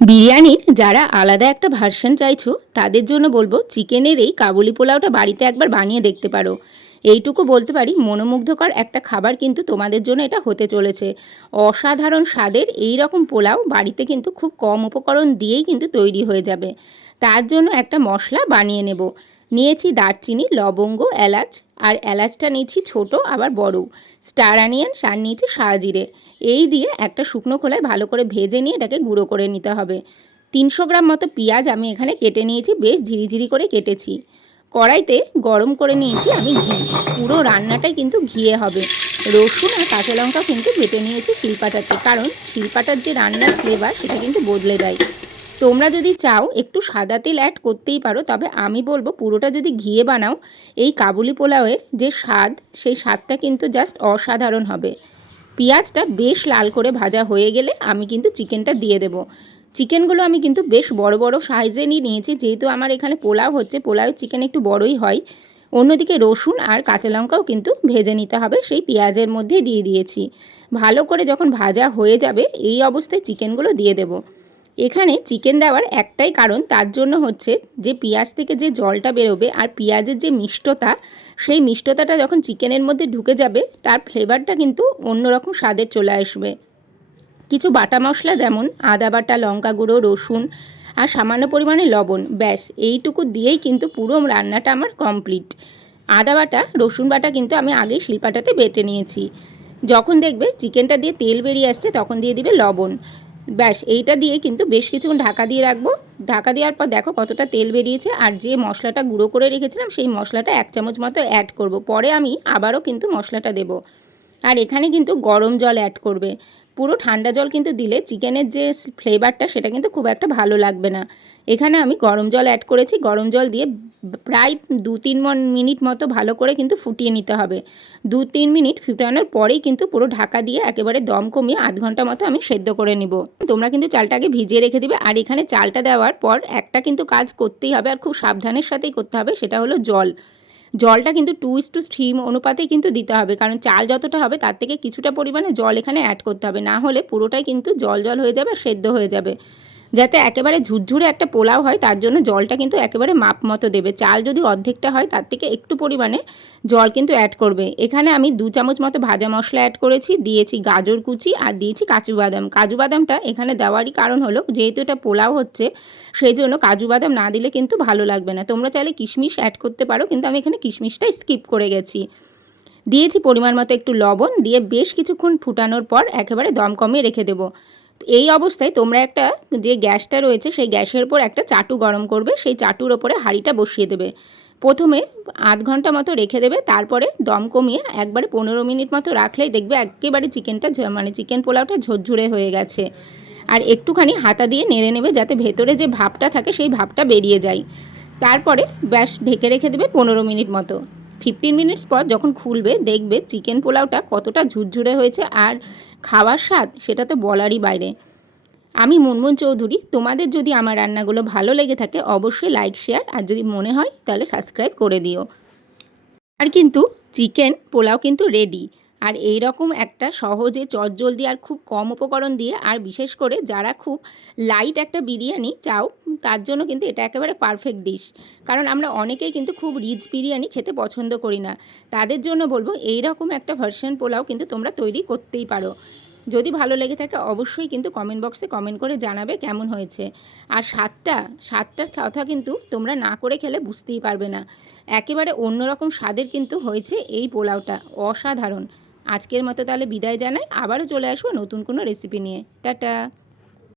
বিরিয়ানির যারা আলাদা একটা ভার্সন চাইছো তাদের জন্য বলবো চিকেনের এই কাবুলি পোলাওটা বাড়িতে একবার বানিয়ে দেখতে পারো। এইটুকু বলতে পারি মনোমুগ্ধকর একটা খাবার কিন্তু তোমাদের জন্য এটা হতে চলেছে। অসাধারণ স্বাদের এই রকম পোলাও বাড়িতে কিন্তু খুব কম উপকরণ দিয়েই কিন্তু তৈরি হয়ে যাবে। তার জন্য একটা মশলা বানিয়ে নেব। নিয়েছি দারচিনি, লবঙ্গ, এলাচ, আর এলাচটা নিয়েছি ছোট আবার বড়, স্টার অনিয়ন, আর নিয়েছি সাজিরে। এই দিয়ে একটা শুকনো খোলায় ভালো করে ভেজে নিয়ে এটাকে গুঁড়ো করে নিতে হবে। 300 গ্রাম মতো পেঁয়াজ আমি এখানে কেটে নিয়েছি, বেশ ঝিরিঝিরি করে কেটেছি। কড়াইতে গরম করে নিয়েছি আমি ঘি। পুরো রান্নাটাই কিন্তু ঘিয়ে হবে। রসুন আর কাঁচা লঙ্কা কিন্তু বেটে নিয়েছি শিলপাটাতে, কারণ শিলপাটার যে রান্নার ফ্লেভার সেটা কিন্তু বদলে দেয়। তোমরা যদি চাও একটু সাদা তেল অ্যাড করতেই পারো, তবে আমি বলবো পুরোটা যদি ঘিয়ে বানাও এই কাবুলি পোলাওয়ের যে স্বাদ সেই স্বাদটা কিন্তু জাস্ট অসাধারণ হবে। পেঁয়াজটা বেশ লাল করে ভাজা হয়ে গেলে আমি কিন্তু চিকেনটা দিয়ে দেব। চিকেনগুলো আমি কিন্তু বেশ বড় বড় সাইজে নিয়েছি, যেহেতু আমার এখানে পোলাও হচ্ছে, পোলাওয়ের চিকেন একটু বড়ই হয়। অন্যদিকে রসুন আর কাঁচা লঙ্কাও কিন্তু ভেজে নিতে হবে, সেই পেঁয়াজের মধ্যে দিয়ে দিয়েছি। ভালো করে যখন ভাজা হয়ে যাবে এই অবস্থায় চিকেনগুলো দিয়ে দেব। এখানে চিকেন দেওয়ার একটাই কারণ, তার জন্য হচ্ছে যে পেঁয়াজ থেকে যে জলটা বেরোবে আর পেঁয়াজের যে মিষ্টতা, সেই মিষ্টতাটা যখন চিকেনের মধ্যে ঢুকে যাবে তার ফ্লেভারটা কিন্তু অন্যরকম স্বাদের চলে আসবে। কিছু বাটা মশলা যেমন আদা বাটা, লঙ্কা গুঁড়ো, রসুন আর সামান্য পরিমাণে লবণ, ব্যাস এইটুকু দিয়েই কিন্তু পুরো রান্নাটা আমার কমপ্লিট। আদা বাটা, রসুন বাটা কিন্তু আমি আগেই শিলপাটাতে বেটে নিয়েছি। যখন দেখবে চিকেনটা দিয়ে তেল বেরিয়ে আসছে তখন দিয়ে দিবে লবণ। ব্যাস এইটা দিয়ে কিন্তু বেশ কিছুক্ষণ ঢাকা দিয়ে রাখবো। ঢাকা দেওয়ার পর দেখো কতটা তেল বেরিয়েছে, আর যে মশলাটা গুঁড়ো করে রেখেছিলাম সেই মশলাটা 1 চামচ মতো অ্যাড করব। পরে আমি আবারও কিন্তু মশলাটা দেব। আর এখানে কিন্তু গরম জল অ্যাড করবে। পুরো ঠান্ডা জল কিন্তু দিলে চিকেনের যে ফ্লেভারটা সেটা কিন্তু খুব একটা ভালো লাগবে না। এখানে আমি গরম জল অ্যাড করেছি। গরম জল দিয়ে প্রায় 2-3 মিনিট মতো ভালো করে কিন্তু ফুটিয়ে নিতে হবে। 2-3 মিনিট ফুটানোর পরেই কিন্তু পুরো ঢাকা দিয়ে একেবারে দম কমিয়ে আধ ঘন্টা মতো আমি সেদ্ধ করে নিব। তোমরা কিন্তু চালটা আগে ভিজিয়ে রেখে দিবে। আর এখানে চালটা দেওয়ার পর একটা কিন্তু কাজ করতেই হবে, আর খুব সাবধানের সাথেই করতে হবে, সেটা হলো জল। জলটা কিন্তু 2:3 অনুপাতেই কিন্তু দিতে হবে, কারণ চাল যতটা হবে তার থেকে কিছুটা পরিমাণে জল এখানে অ্যাড করতে হবে, না হলে পুরোটাই কিন্তু জল জল হয়ে যাবে, সেদ্ধ হয়ে যাবে। যাতে একেবারে ঝুরঝুরে একটা পোলাও হয় তার জন্য জলটা কিন্তু একেবারে মাপ মতো দেবে। চাল যদি অর্ধেকটা হয় তার থেকে একটু পরিমাণে জল কিন্তু অ্যাড করবে। এখানে আমি 2 চামচ মতো ভাজা মশলা অ্যাড করেছি, দিয়েছি গাজর কুচি আর দিয়েছি কাজু বাদাম। কাজু বাদামটা এখানে দেওয়ারই কারণ হলো যেহেতু এটা পোলাও হচ্ছে সেই জন্য কাজু বাদাম না দিলে কিন্তু ভালো লাগবে না। তোমরা চাইলে কিশমিশ অ্যাড করতে পারো, কিন্তু আমি এখানে কিশমিশটা স্কিপ করে গেছি। দিয়েছি পরিমাণ মতো একটু লবণ, দিয়ে বেশ কিছুক্ষণ ফুটানোর পর একেবারে দম কমিয়ে রেখে দেবো। এই অবস্থায় তোমরা একটা যে গ্যাসটা রয়েছে সেই গ্যাসের উপর একটা চাটু গরম করবে, সেই চাটুর ওপরে হাঁড়িটা বসিয়ে দেবে। প্রথমে আধ ঘন্টা মতো রেখে দেবে, তারপরে দম কমিয়ে একবারে 15 মিনিট মতো রাখলেই দেখবে একেবারে চিকেনটা মানে চিকেন পোলাওটা ঝরঝরে হয়ে গেছে। আর একটুখানি হাতা দিয়ে নেড়ে নেবে যাতে ভেতরে যে ভাপটা থাকে সেই ভাপটা বেরিয়ে যায়। তারপরে ব্যাস ঢেকে রেখে দেবে 15 মিনিট মতো। 15 মিনিটস পর যখন খুলবে দেখবে চিকেন পোলাওটা কতটা ঝুরঝুরে হয়েছে, আর খাওয়ার স্বাদ সেটা তো বলারই বাইরে। আমি মুনমুন চৌধুরী। তোমাদের যদি আমার রান্নাগুলো ভালো লেগে থাকে অবশ্যই লাইক, শেয়ার, আর যদি মনে হয় তাহলে সাবস্ক্রাইব করে দিও। আর কিন্তু চিকেন পোলাও কিন্তু রেডি। আর এই রকম একটা সহজে চটজলদি আর খুব কম উপকরণ দিয়ে, আর বিশেষ করে যারা খুব লাইট একটা বিরিয়ানি চাও তার জন্য কিন্তু এটা একেবারে পারফেক্ট ডিশ। কারণ আমরা অনেকেই কিন্তু খুব রিচ বিরিয়ানি খেতে পছন্দ করি না। তাদের জন্য বলবো এই রকম একটা ভার্সন পোলাও কিন্তু তোমরা তৈরি করতেই পারো। যদি ভালো লেগে থাকে অবশ্যই কিন্তু কমেন্ট বক্সে কমেন্ট করে জানাবে কেমন হয়েছে। আর স্বাদটার কথা কিন্তু তোমরা না করে খেলে বুঝতেই পারবে না। একেবারে অন্যরকম স্বাদের কিন্তু হয়েছে এই পোলাওটা, অসাধারণ। আজকের মতো তাহলে বিদায় জানাই, আবারও চলে আসবো নতুন কোনো রেসিপি নিয়ে। টাটা।